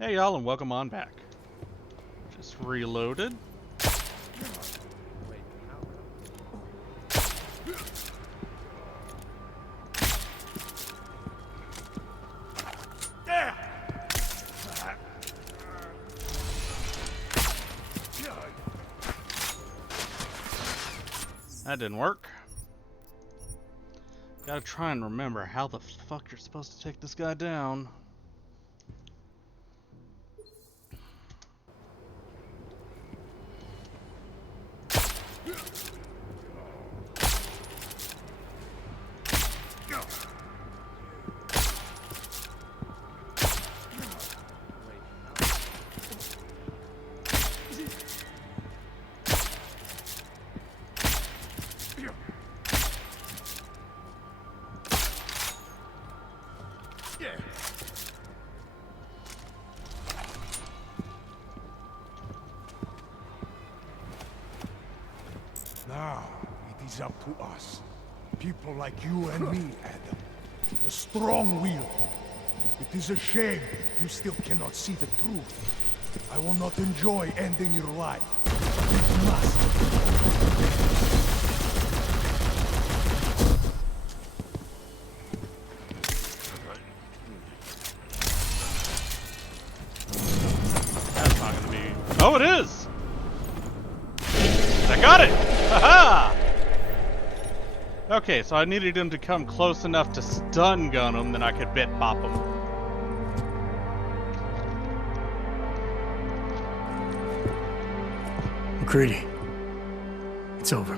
Hey y'all, and welcome on back. Just reloaded. That didn't work. Gotta try and remember how the fuck you're supposed to take this guy down. Now, it is up to us. People like you and me, Adam. The strong will. It is a shame you still cannot see the truth. I will not enjoy ending your life. It must. That's not gonna be... Oh, it is! I got it! Haha! Okay, so I needed him to come close enough to stun gun him, then I could bit bop him. McCready, it's over.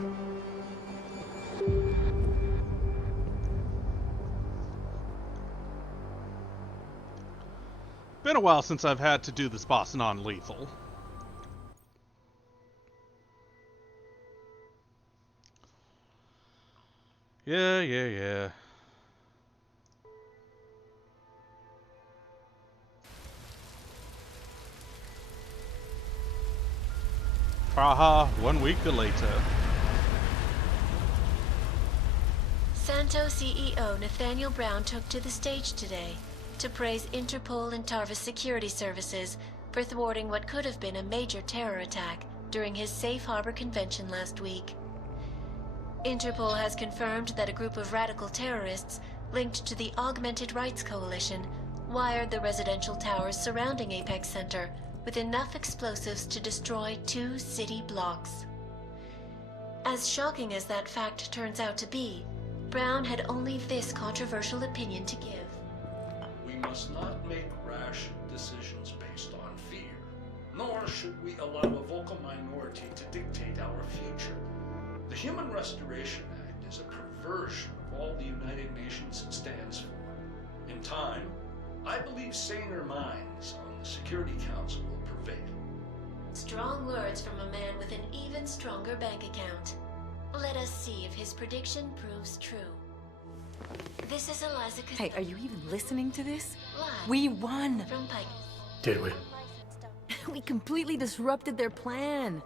Been a while since I've had to do this boss non-lethal. Yeah. Haha, 1 week later. Santo CEO Nathaniel Brown took to the stage today to praise Interpol and Tarvis security services for thwarting what could have been a major terror attack during his Safe Harbor convention last week. Interpol has confirmed that a group of radical terrorists linked to the Augmented Rights Coalition wired the residential towers surrounding Apex Center with enough explosives to destroy 2 city blocks. As shocking as that fact turns out to be, Brown had only this controversial opinion to give. We must not make rash decisions based on fear, nor should we allow a vocal minority to dictate our future. The Human Restoration Act is a perversion of all the United Nations stands for. In time, I believe saner minds on the Security Council will prevail. Strong words from a man with an even stronger bank account. Let us see if his prediction proves true. This is Eliza Costello. Hey, are you even listening to this? Live We won! from Pike. Did we? We completely disrupted their plan.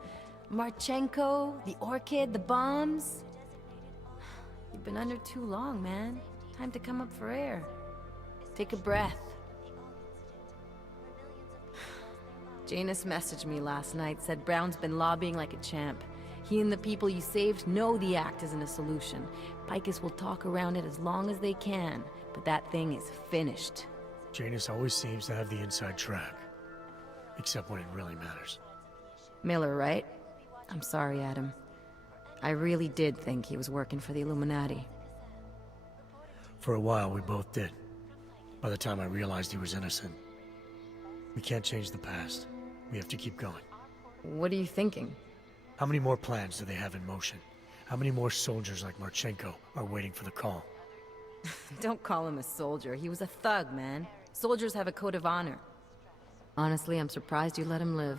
Marchenko, the Orchid, the bombs. You've been under too long, man. Time to come up for air. Take a breath. Janus messaged me last night, said Brown's been lobbying like a champ. He and the people you saved know the act isn't a solution. Picus will talk around it as long as they can, but that thing is finished. Janus always seems to have the inside track. Except when it really matters. Miller, right? I'm sorry, Adam. I really did think he was working for the Illuminati. For a while, we both did. By the time I realized he was innocent. We can't change the past. We have to keep going. What are you thinking? How many more plans do they have in motion? How many more soldiers like Marchenko are waiting for the call? Don't call him a soldier. He was a thug, man. Soldiers have a code of honor. Honestly, I'm surprised you let him live.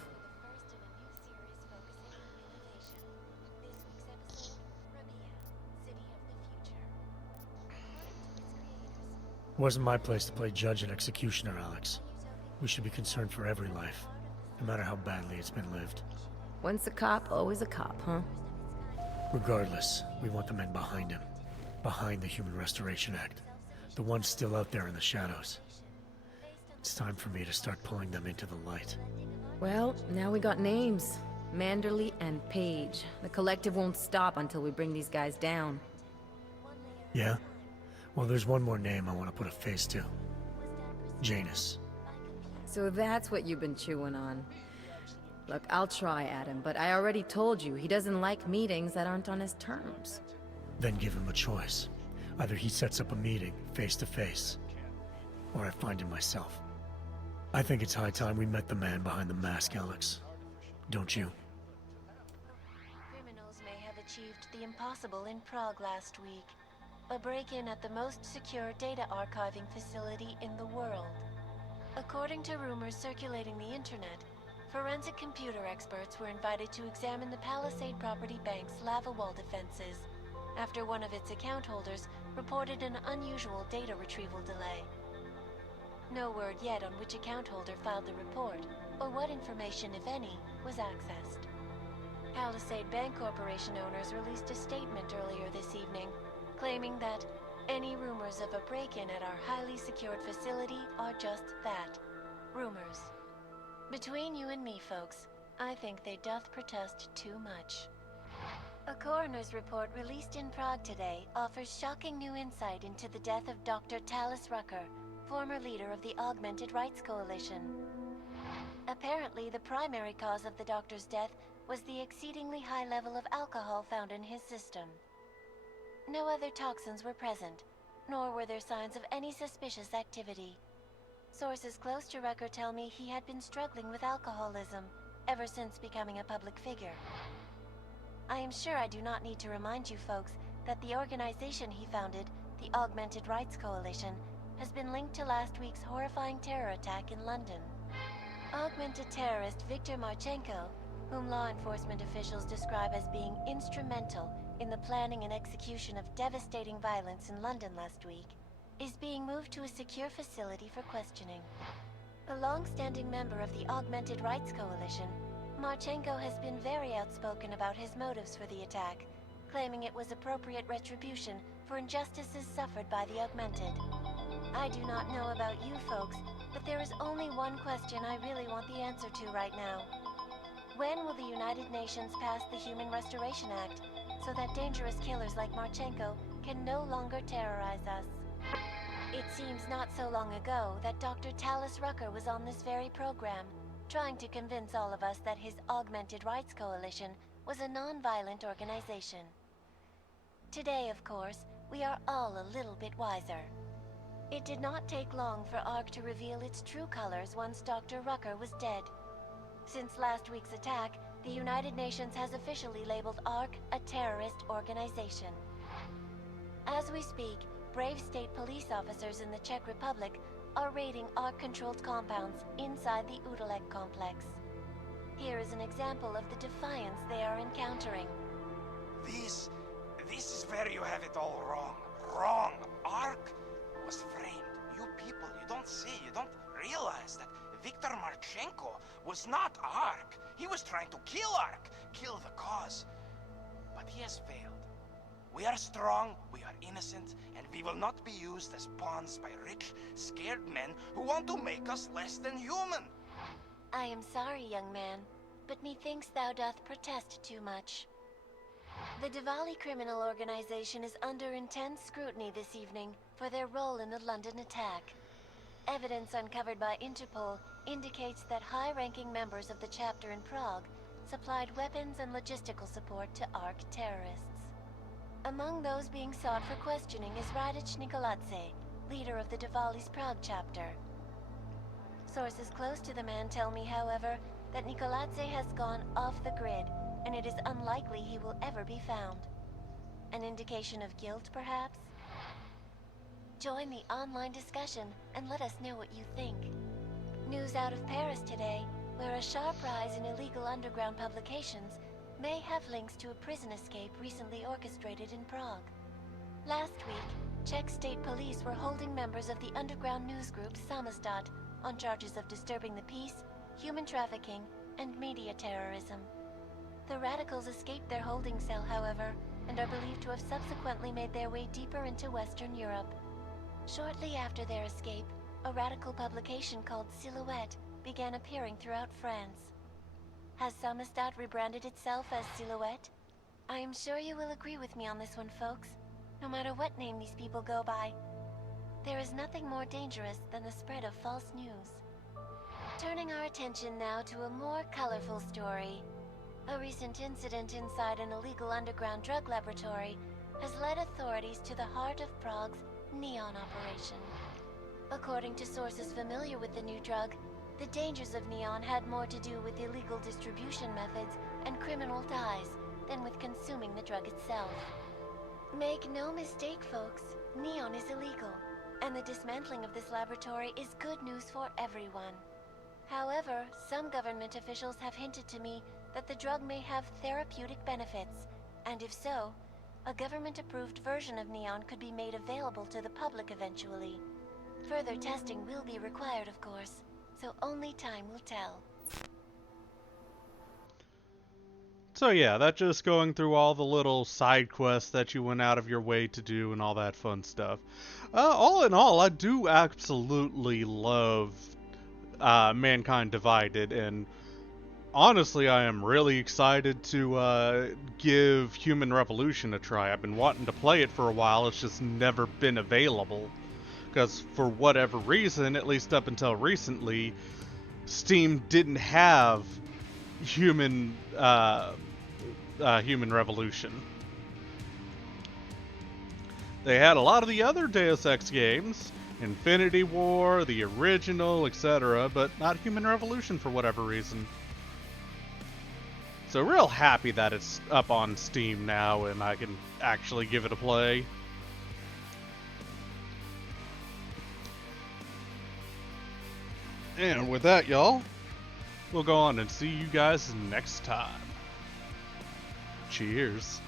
It wasn't my place to play judge and executioner, Alex. We should be concerned for every life, no matter how badly it's been lived. Once a cop, always a cop, huh? Regardless, we want the men behind him. Behind the Human Restoration Act. The ones still out there in the shadows. It's time for me to start pulling them into the light. Well, now we got names. Manderley and Page. The collective won't stop until we bring these guys down. Yeah? Well, there's one more name I want to put a face to. Janus. So that's what you've been chewing on. Look, I'll try, Adam, but I already told you, he doesn't like meetings that aren't on his terms. Then give him a choice. Either he sets up a meeting, face to face, or I find him myself. I think it's high time we met the man behind the mask, Alex. Don't you? Criminals may have achieved the impossible in Prague last week. A break-in at the most secure data archiving facility in the world. According to rumors circulating the internet, forensic computer experts were invited to examine the Palisade Property Bank's lava wall defenses after one of its account holders reported an unusual data retrieval delay. No word yet on which account holder filed the report, or what information, if any, was accessed. Palisade Bank Corporation owners released a statement earlier this evening, claiming that any rumors of a break-in at our highly secured facility are just that, rumors. Between you and me, folks, I think they doth protest too much. A coroner's report released in Prague today offers shocking new insight into the death of Dr. Talis Rucker, former leader of the Augmented Rights Coalition. Apparently, the primary cause of the doctor's death was the exceedingly high level of alcohol found in his system. No other toxins were present, nor were there signs of any suspicious activity. Sources close to Rucker tell me he had been struggling with alcoholism ever since becoming a public figure. I am sure I do not need to remind you folks that the organization he founded, the Augmented Rights Coalition, has been linked to last week's horrifying terror attack in London. Augmented terrorist Viktor Marchenko, whom law enforcement officials describe as being instrumental in the planning and execution of devastating violence in London last week, is being moved to a secure facility for questioning. A long-standing member of the Augmented Rights Coalition, Marchenko has been very outspoken about his motives for the attack, claiming it was appropriate retribution for injustices suffered by the Augmented. I do not know about you folks, but there is only one question I really want the answer to right now. When will the United Nations pass the Human Restoration Act so that dangerous killers like Marchenko can no longer terrorize us? It seems not so long ago that Dr. Talis Rucker was on this very program, trying to convince all of us that his Augmented Rights Coalition was a non-violent organization. Today, of course, we are all a little bit wiser. It did not take long for ARC to reveal its true colors once Dr. Rucker was dead. Since last week's attack, the United Nations has officially labeled ARC a terrorist organization. As we speak, brave state police officers in the Czech Republic are raiding ARC-controlled compounds inside the Udalek complex. Here is an example of the defiance they are encountering. This is where you have it all wrong. Wrong. ARC was framed. You people, you don't see, you don't realize that Viktor Marchenko was not ARC. He was trying to kill ARC, kill the cause. But he has failed. We are strong, we are innocent, and we will not be used as pawns by rich, scared men who want to make us less than human. I am sorry, young man, but methinks thou doth protest too much. The Diwali criminal organization is under intense scrutiny this evening for their role in the London attack. Evidence uncovered by Interpol indicates that high-ranking members of the chapter in Prague supplied weapons and logistical support to ARC terrorists. Among those being sought for questioning is Radic Nikoladze, leader of the Diwali's Prague chapter. Sources close to the man tell me, however, that Nikoladze has gone off the grid, and it is unlikely he will ever be found. An indication of guilt, perhaps? Join the online discussion and let us know what you think. News out of Paris today, where a sharp rise in illegal underground publications may have links to a prison escape recently orchestrated in Prague. Last week, Czech state police were holding members of the underground news group Samizdat on charges of disturbing the peace, human trafficking, and media terrorism. The radicals escaped their holding cell, however, and are believed to have subsequently made their way deeper into Western Europe. Shortly after their escape, a radical publication called Silhouette began appearing throughout France. Has Samizdat rebranded itself as Silhouette? I am sure you will agree with me on this one, folks. No matter what name these people go by, there is nothing more dangerous than the spread of false news. Turning our attention now to a more colorful story. A recent incident inside an illegal underground drug laboratory has led authorities to the heart of Prague's Neon operation. According to sources familiar with the new drug, the dangers of Neon had more to do with illegal distribution methods and criminal ties than with consuming the drug itself. Make no mistake, folks, Neon is illegal, and the dismantling of this laboratory is good news for everyone. However, some government officials have hinted to me that the drug may have therapeutic benefits, and if so, a government-approved version of Neon could be made available to the public eventually. Further testing will be required, of course, so only time will tell. So yeah, that's just going through all the little side quests that you went out of your way to do and all that fun stuff. All in all, I do absolutely love Mankind Divided, and honestly, I am really excited to give Human Revolution a try. I've been wanting to play it for a while, it's just never been available. Because for whatever reason, at least up until recently, Steam didn't have Human Revolution. They had a lot of the other Deus Ex games, Infinity War, the original, etc., but not Human Revolution for whatever reason. So real happy that it's up on Steam now and I can actually give it a play. And with that, y'all, we'll go on and see you guys next time. Cheers.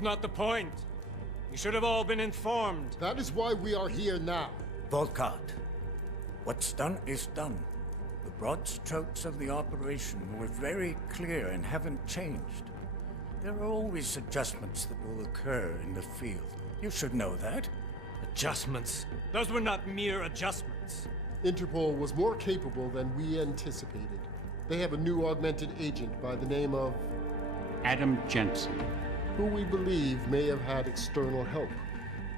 was not the point. We should have all been informed. That is why we are here now. Volkart, what's done is done. The broad strokes of the operation were very clear and haven't changed. There are always adjustments that will occur in the field. You should know that. Adjustments? Those were not mere adjustments. Interpol was more capable than we anticipated. They have a new augmented agent by the name of... Adam Jensen. Who we believe may have had external help.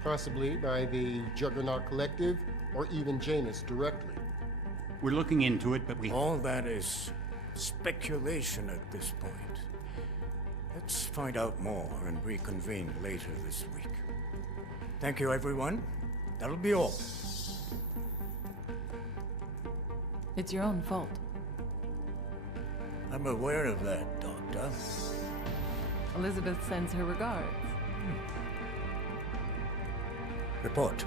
Possibly by the Juggernaut Collective, or even Janus directly. We're looking into it, but All that is speculation at this point. Let's find out more and reconvene later this week. Thank you, everyone. That'll be all. It's your own fault. I'm aware of that, Doctor. Elizabeth sends her regards. Report.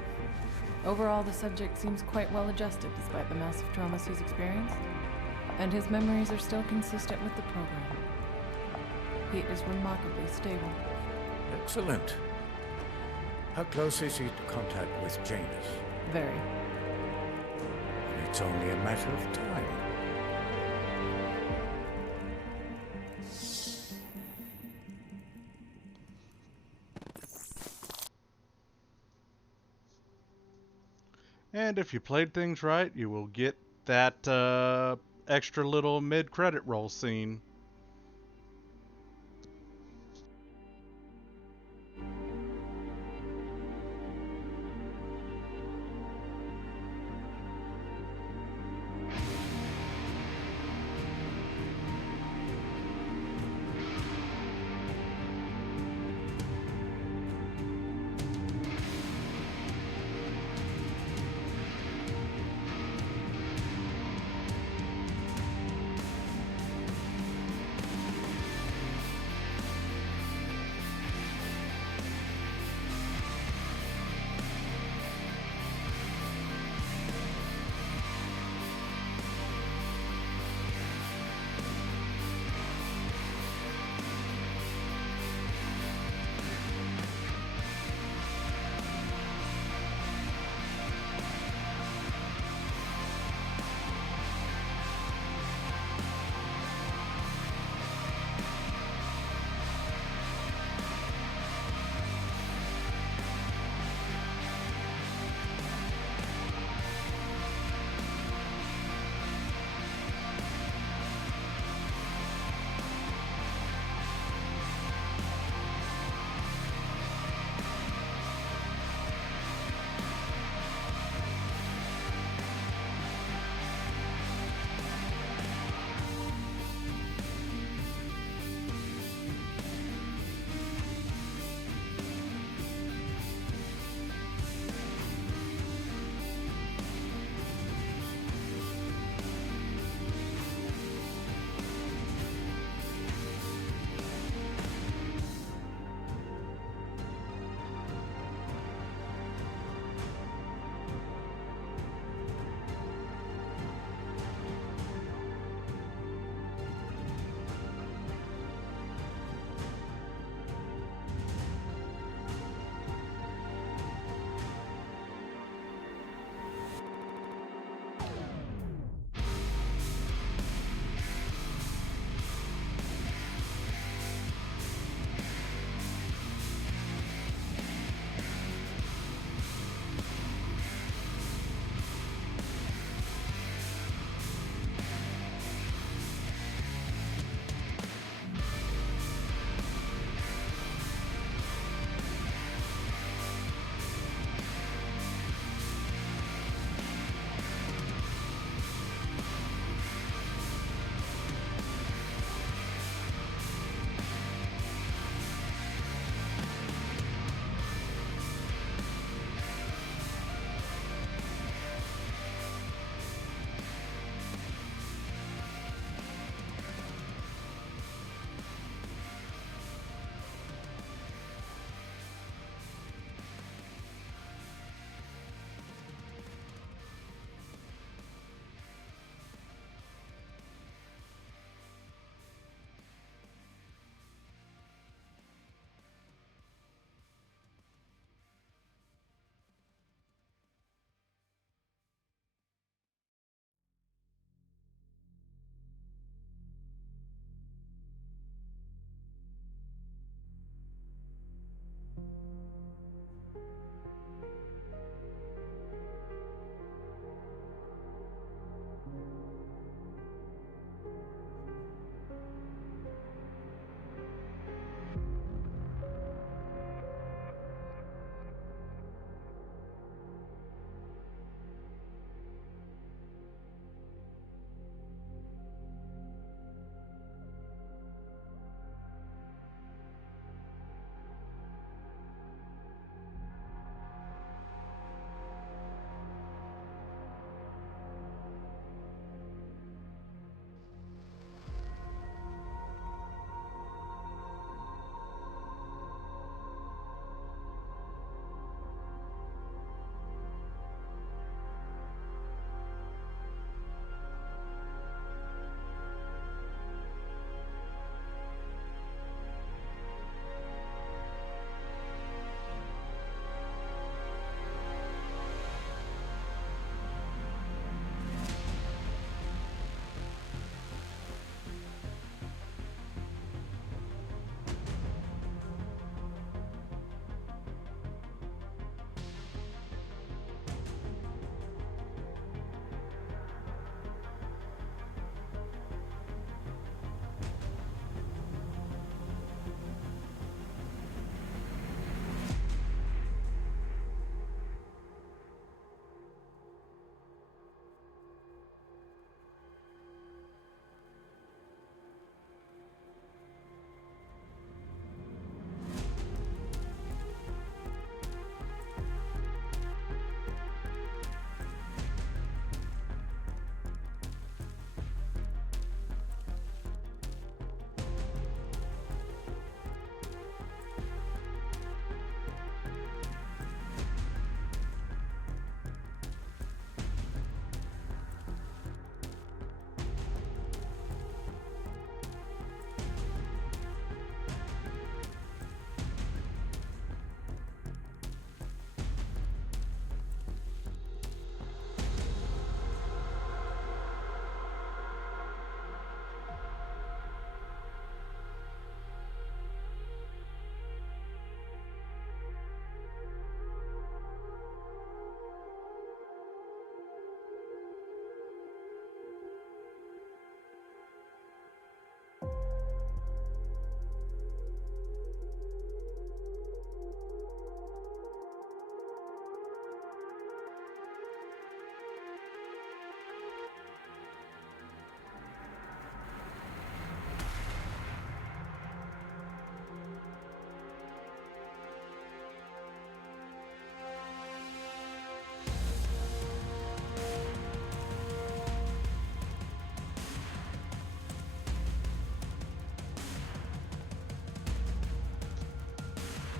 Overall, the subject seems quite well adjusted despite the massive traumas he's experienced. And his memories are still consistent with the program. He is remarkably stable. Excellent. How close is he to contact with Janus? Very. It's only a matter of time. And if you played things right, you will get that extra little mid-credit roll scene.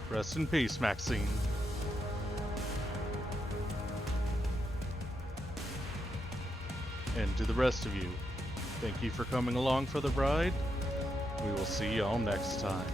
Rest in peace, Maxine. And to the rest of you, thank you for coming along for the ride. We will see y'all next time.